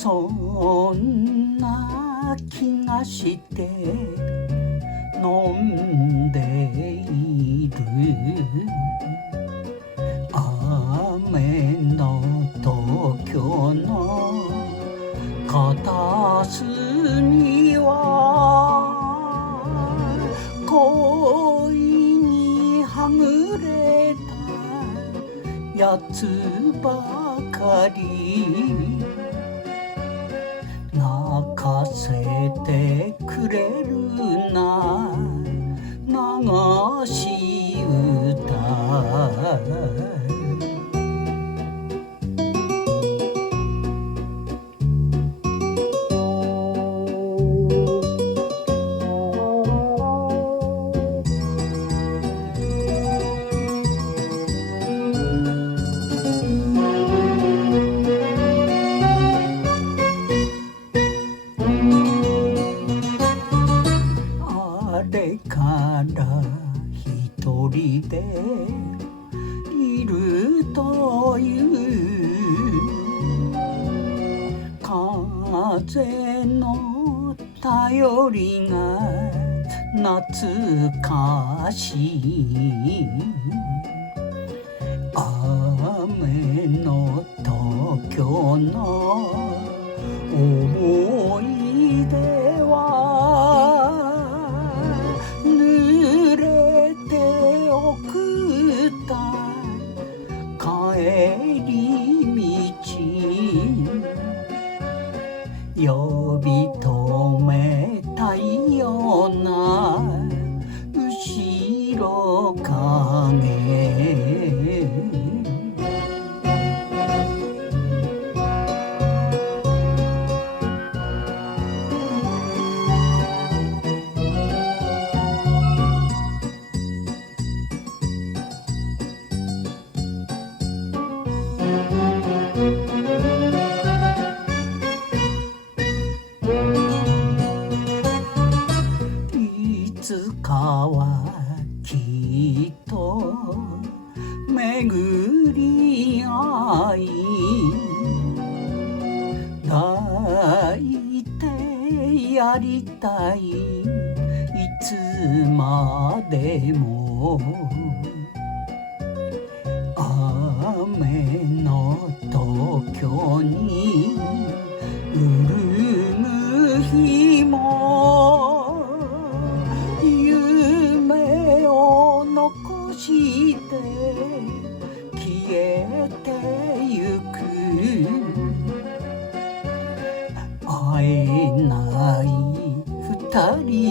そんな気がして飲んでいる。雨の東京の片隅は恋にはぐれたやつばかり。泣かせてくれるな流し歌。あれから一人でいるという風の便りが懐かしい。雨の東京の思い出は濡れておくた帰り道呼び止めたいような後ろ影。いつかはきっと巡り合い抱いてやりたいいつまでも。雨の東京にうるむ日も夢を残して消えてゆく。会えない二人